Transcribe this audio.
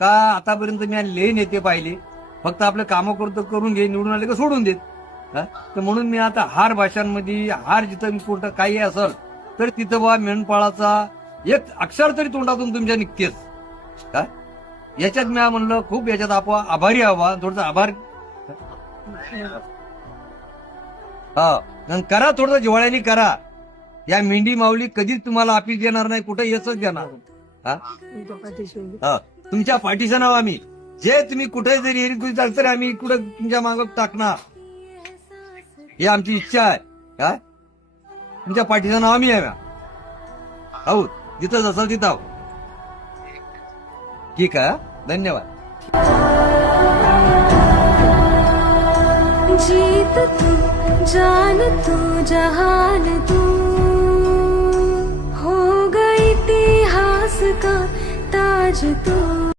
का आतापर्यंत मी लय नेते पाहिले, फक्त आपलं कामं करतो करून घे, निवडून आले का सोडून देत. हा? तर म्हणून मी आता हार भाषांमध्ये हार जिथं कुठं काही असेल तर तिथं बा मेंढपाळाचा एक अक्षर तरी तोंडातून तुमच्या निघतेच. का याच्यात मी म्हणलं खूप याच्यात आपण आभारी हवा, थोडस आभार हा करा, थोडं जिव्हाळ्याने करा. या मेंढी माऊली कधीच तुम्हाला अपील देणार नाही, कुठं येतच देणार. हा तुमच्या पाठीचं नाव आम्ही, जे तुम्ही कुठे जरी येईल तरी आम्ही कुठं तुमच्या मागं टाकणार, ही आमची इच्छा आहे. काय तुमच्या पाठीचं नाव आम्ही आहे हो, जिथं जसं तिथं आहो. ठीक आहे, धन्यवाद. जीत तू जान तू जहान तू हो गई इतिहास का ताज तू.